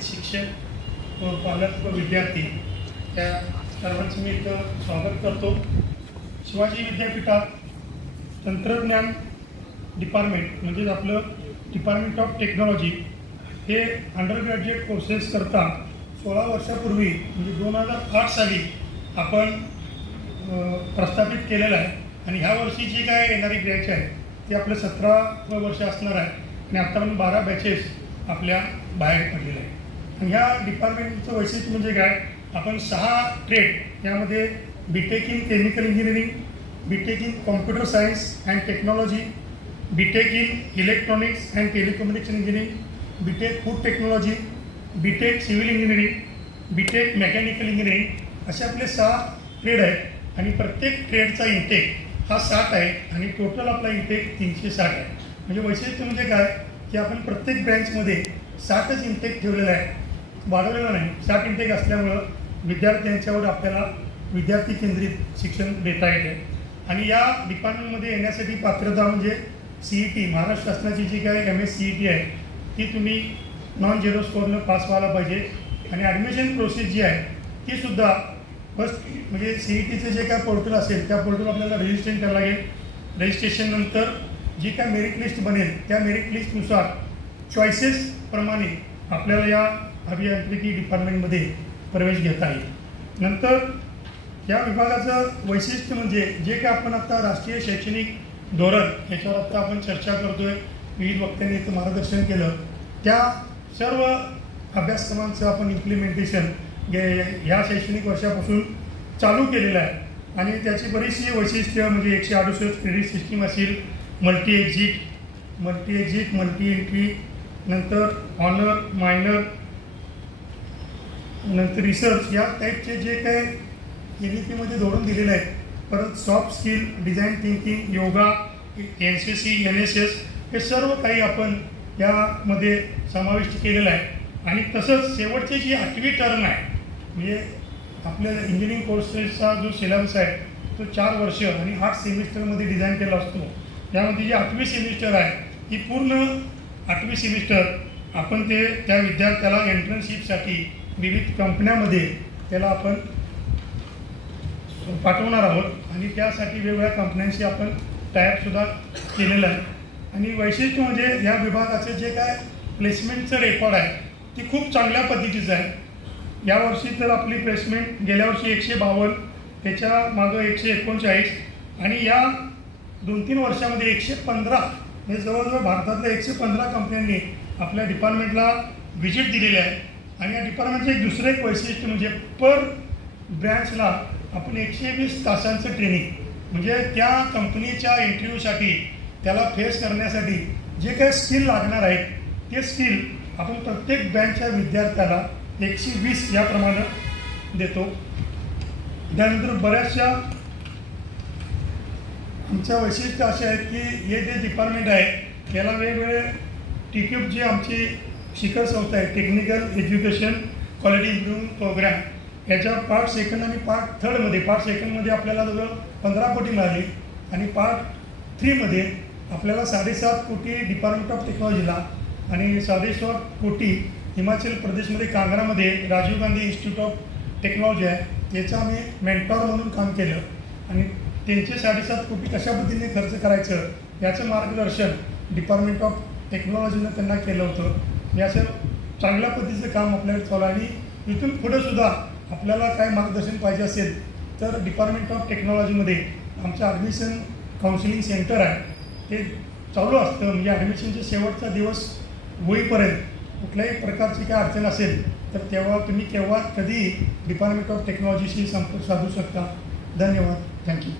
उपस्थित शिक्षक व पालक व विद्यार्थी त्या सर्वांचं मी इथं स्वागत करतो। शिवाजी विद्यापीठात तंत्रज्ञान डिपार्टमेंट म्हणजे आपलं डिपार्टमेंट ऑफ टेक्नॉलॉजी हे अंडर ग्रॅज्युएट कोर्सेस करता 16 वर्षापूर्वी म्हणजे 2008 साली आपण प्रस्थापित केलेलं आहे आणि ह्या वर्षी जी काय येणारी बॅच आहे ती आपलं 17वं वर्ष असणार आहे आणि आत्तापर्यंत 12 बॅचेस आपल्या बाहेर पडलेल्या आहेत। आणि ह्या डिपार्टमेंटचं वैशिष्ट्य म्हणजे काय, आपण 6 ट्रेड यामध्ये BTech in chemical engineering, BTech in computer science and technology, BTech in electronics and telecommunication engineering, BTech food technology, BTech civil engineering, BTech mechanical engineering असे आपले 6 ट्रेड आहेत आणि प्रत्येक ट्रेडचा इंटेक हा 60 आहे आणि टोटल आपला इंटेक 360 आहे। म्हणजे वैशिष्ट्य म्हणजे काय की आपण प्रत्येक ब्रँचमध्ये 60च इंटेक ठेवलेला आहे, वाढवलेला नाही। 60 इंटेक असल्यामुळं विद्यार्थ्यांच्यावर आपल्याला विद्यार्थी केंद्रित शिक्षण देता येते। आणि या डिपार्टमेंटमध्ये येण्यासाठी पात्रता म्हणजे CET महाराष्ट्र शासनाची जी काय MS CET आहे ती तुम्ही नॉन झिरो स्कोरनं पास व्हायला पाहिजे। आणि ॲडमिशन प्रोसेस जी आहे ती सुद्धा फर्स्ट म्हणजे CETचं जे काय पोर्टल असेल त्या पोर्टल आपल्याला रजिस्ट्रेशन करावं लागेल। रजिस्ट्रेशन नंतर जी काय मेरिट लिस्ट बनेल त्या मेरिट लिस्टनुसार चॉईसेसप्रमाणे आपल्याला या अभियांत्रिकी डिपार्टमेंटमध्ये प्रवेश घेता येईल। नंतर या विभागाचं वैशिष्ट्य म्हणजे जे काय आपण आता राष्ट्रीय शैक्षणिक धोरण याच्यावर आता आपण चर्चा करतोय, विविध वक्त्यांनी इथं मार्गदर्शन केलं, त्या सर्व अभ्यासक्रमांचं आपण इम्प्लिमेंटेशन ह्या शैक्षणिक वर्षापासून चालू केलेलं आहे। आणि त्याची बरीचशी वैशिष्ट्य म्हणजे 168 क्रेडिट सिस्टीम असेल, मल्टी एक्झिट, मल्टी एंट्री, नंतर ऑनर, मायनर, नंतर रिसर्च या टाईपचे जे काय NEP धोरण दिलेले आहेत। परत soft skill, design thinking, yoga, NCC, NSS हे सर्व काही आपण यामध्ये समाविष्ट केलेलं आहे। आणि तसंच शेवटची जी 8वी टर्म आहे म्हणजे आपल्या इंजिनिअरिंग कोर्सेसचा जो सिलेबस आहे तो 4 वर्ष आणि 8 सेमिस्टरमध्ये डिझाईन केला असतो। यामध्ये जी 8वी सेमिस्टर आहे ही पूर्ण 8वी सेमिस्टर आपण त्या विद्यार्थ्याला एंट्रन्सशिपसाठी विविध कंपन्यामध्ये त्याला आपण पाठवणार आहोत आणि त्यासाठी वेगवेगळ्या कंपन्यांशी आपण टायअपसुद्धा केलेलं आहे। आणि वैशिष्ट्य म्हणजे या विभागाचं जे काय प्लेसमेंटचं रेकॉर्ड आहे ती खूप चांगल्या पद्धतीचं आहे। यावर्षी तर आपली प्लेसमेंट गेल्या वर्षी 152, त्याच्या मागं 139 आणि या 2-3 वर्षामध्ये 115 म्हणजे जवळजवळ भारतातल्या 115 कंपन्यांनी आपल्या डिपार्टमेंटला व्हिजिट दिलेली आहे। आणि या डिपार्टमेंटचं दुसरं एक वैशिष्ट्य म्हणजे पर ब्रँचला आपण 120 तासांचं ट्रेनिंग म्हणजे त्या कंपनीच्या इंटरव्ह्यूसाठी त्याला फेस करण्यासाठी जे काही स्किल लागणार आहेत ते स्किल आपण प्रत्येक ब्रँचच्या विद्यार्थ्याला 120 याप्रमाणे देतो। त्यानंतर बऱ्याचशा आमच्या वैशिष्ट्य असे आहेत की हे जे डिपार्टमेंट आहे याला वेगवेगळे TQIP जी आमची शिखर संस्था आहे, technical education quality improvement programme, याच्या पार्ट सेकंड आणि पार्ट सेकंडमध्ये आपल्याला जवळ 15 कोटी मिळाली आणि पार्ट 3मध्ये आपल्याला 7.5 कोटी डिपार्टमेंट ऑफ टेक्नॉलॉजीला आणि 7.5 कोटी हिमाचल प्रदेशमध्ये कांगरामध्ये Rajiv Gandhi institute of technology आहे याचं आम्ही मेंटॉर म्हणून काम केलं आणि त्यांचे 7.5 कोटी कशा पद्धतीने खर्च करायचं याचं मार्गदर्शन डिपार्टमेंट ऑफ टेक्नॉलॉजीनं त्यांना केलं होतं। याचं चांगल्या पद्धतीचं काम आपल्याकडे चालू आहे आणि इथून पुढे सुद्धा आपल्याला काय मार्गदर्शन पाहिजे असेल तर डिपार्टमेंट ऑफ टेक्नॉलॉजीमध्ये आमचं ॲडमिशन काउन्सिलिंग सेंटर आहे ते चालू असतं। म्हणजे ॲडमिशनचा शेवटचा दिवस होईपर्यंत कुठल्याही प्रकारची काय अडचण असेल तर तेव्हा तुम्ही कधी डिपार्टमेंट ऑफ टेक्नॉलॉजीशी संपर्क साधू शकता। धन्यवाद, थँक्यू।